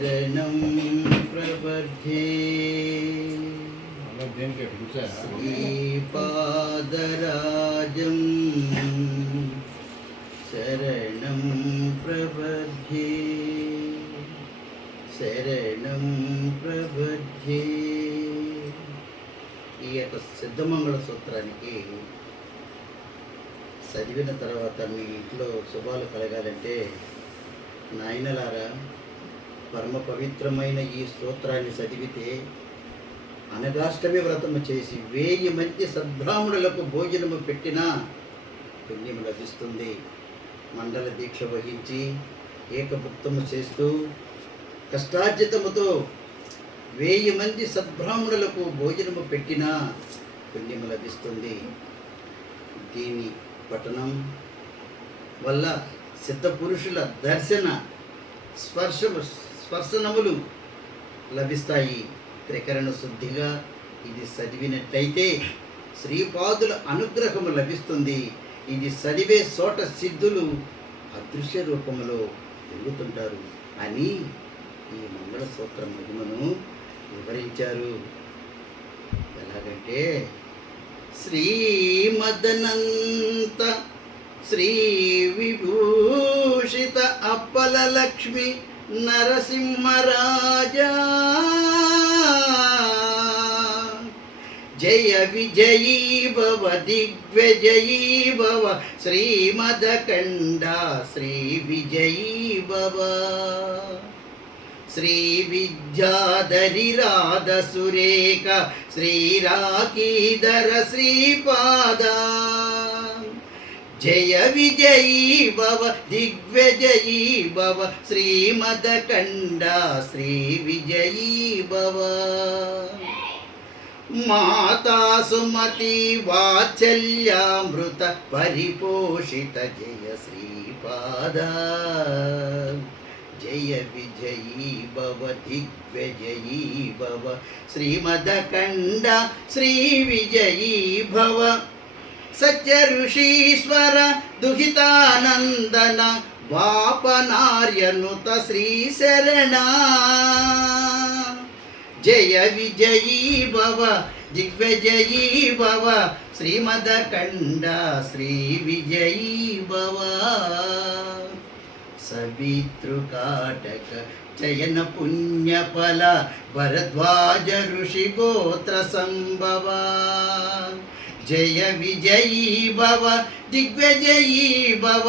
శరణం చూసా శ్రీపాదరాజం శరణం ప్రబద్ధే శరణం ప్రబద్ధే ఈ యొక్క సిద్ధమంగళ సూత్రానికి చదివిన తర్వాత మీ ఇంట్లో శుభాలు కలగాలంటే నాయనలారా పరమ పవిత్రమైన ఈ స్తోత్రాన్ని చదివితే అనగాష్టమి వ్రతము చేసి వేయి మంది సద్బ్రాహ్మణులకు భోజనము పెట్టినా పుణ్యం లభిస్తుంది. మండల దీక్ష వహించి ఏకభుక్తము చేస్తూ కష్టార్జితముతో వేయి మంది సద్బ్రాహ్మణులకు భోజనము పెట్టినా పుణ్యము లభిస్తుంది. దీని పఠనం వల్ల సిద్ధపురుషుల దర్శన స్పర్శ స్పర్శనములు లభిస్తాయి. త్రికరణ శుద్ధిగా ఇది చదివినట్లయితే శ్రీపాదుల అనుగ్రహము లభిస్తుంది. ఇది చదివే చోట సిద్ధులు అదృశ్య రూపంలో తిరుగుతుంటారు. అని ఈ మంగళసూత్ర మహిమను వివరించారు. ఎలాగంటే శ్రీమదనంత శ్రీ విభూషిత అప్పల లక్ష్మి నరసింహరాజా. జయ విజయీ భవ దిగ్విజయీ భవ శ్రీమదకండ శ్రీ విజయీ భవ. శ్రీ విద్యాధరి రాధ సురేఖ శ్రీరాకీధర శ్రీపాదా. జయ విజయీ భవ దిగ్విజయీ భవ శ్రీమదకండ శ్రీ విజయీ భవ. మాతా సుమతి వాత్సల్యామృత పరిపోషిత జయ శ్రీపాద. జయ విజయీ భవ దిగ్విజయీ భవ శ్రీమదకండ శ్రీ విజయీ భవ. సత్య ఋషీశ్వర దుహితానందన వాపనార్యనుత శ్రీ శరణ జయ విజయీ భవ దిగ్విజయీ భవ శ్రీమదకండ శ్రీ విజయీ భవ సవితృకాటక చయన పుణ్యఫల భరద్వాజ ఋషి గోత్ర సంభవ జయ విజయీ భవ దిగ్విజయీ భవ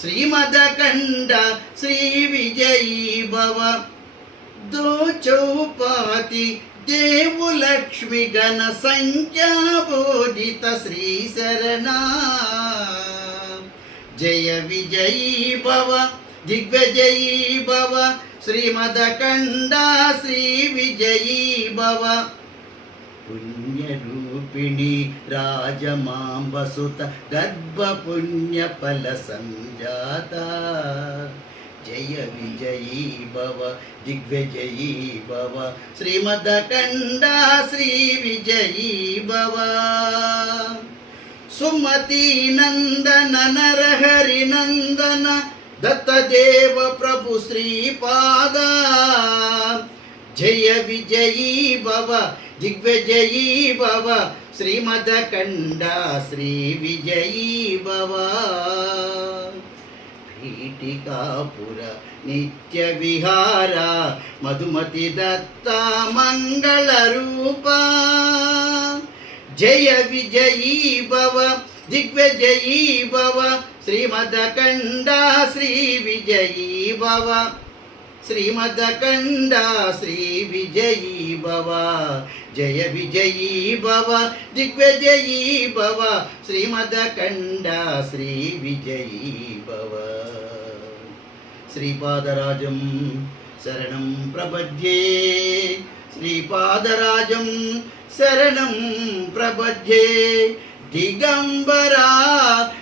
శ్రీమదకండ శ్రీ విజయీ భవ. దోచౌపాతి దేవులక్ష్మి గణ సంఖ్యాబోధిత శ్రీ శరణ జయ విజయీ భవ దిగ్విజయీ భవ శ్రీమదకండ శ్రీ విజయీ భవ. పుణ్యరూపిణి రాజమాంబసుత గర్భపుణ్యఫల సంజాత జయ విజయీ భవ దిగ్విజయీ భవ శ్రీమదకండ శ్రీ విజయీ భవ. సుమతి నందన నరహరి నందన దత్తదేవ ప్రభు శ్రీపాద. జయ విజయీ భవ దిగ్విజయీ భవ. శ్రీమదకండ శ్రీ విజయీ భవ. పీఠికాపుర నిత్య విహార. మధుమతి దత్త మంగళ రూప. జయ విజయీ భవ. దిగ్విజయీ భవ. శ్రీమదకండ శ్రీ విజయీ భవ. శ్రీమదకండ శ్రీ విజయీ భవ. జయ విజయీ భవ దిగ్విజయీ భవ. శ్రీమదకండ శ్రీ విజయీ భవ. శ్రీపాదరాజం శరణం ప్రపద్యే. శ్రీపాదరాజం శరణం ప్రపద్యే. దిగంబరా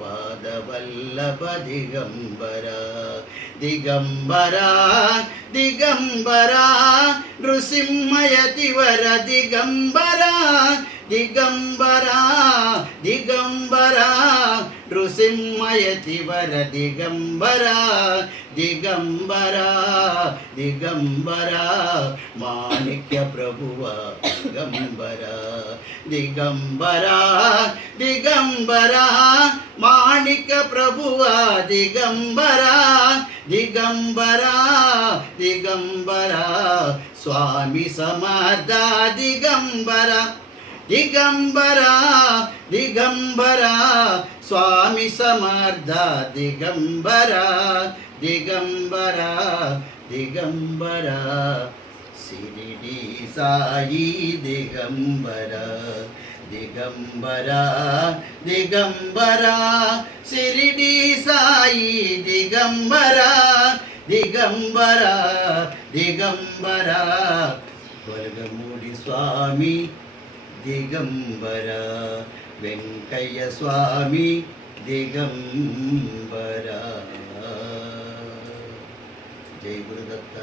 పాదవల్లభ వల్లభ దిగంబరా దిగంబరా దిగంబరా నృసింహయతివర దిగంబర దిగంబర దిగంబర నృసింహయతివర దిగంబర దిగంబర దిగంబర మాణిక్య ప్రభువ దిగంబరా దిగంబరా దిగంబరా మాణిక ప్రభువా దిగంబరా దిగంబరా దిగంబరా స్వామి సమర్థ దిగంబర దిగంబర దిగంబర స్వామి సమర్థ దిగంబర దిగంబర దిగంబర సిరిడి సాయి దిగంబర దిగంబర దిగంబర. సిరిడి సాయి దిగంబర దిగంబర దిగంబర. వరగమూడి స్వామి దిగంబర వెంకయ్య స్వామి దిగంబర. జై గురుదత్త.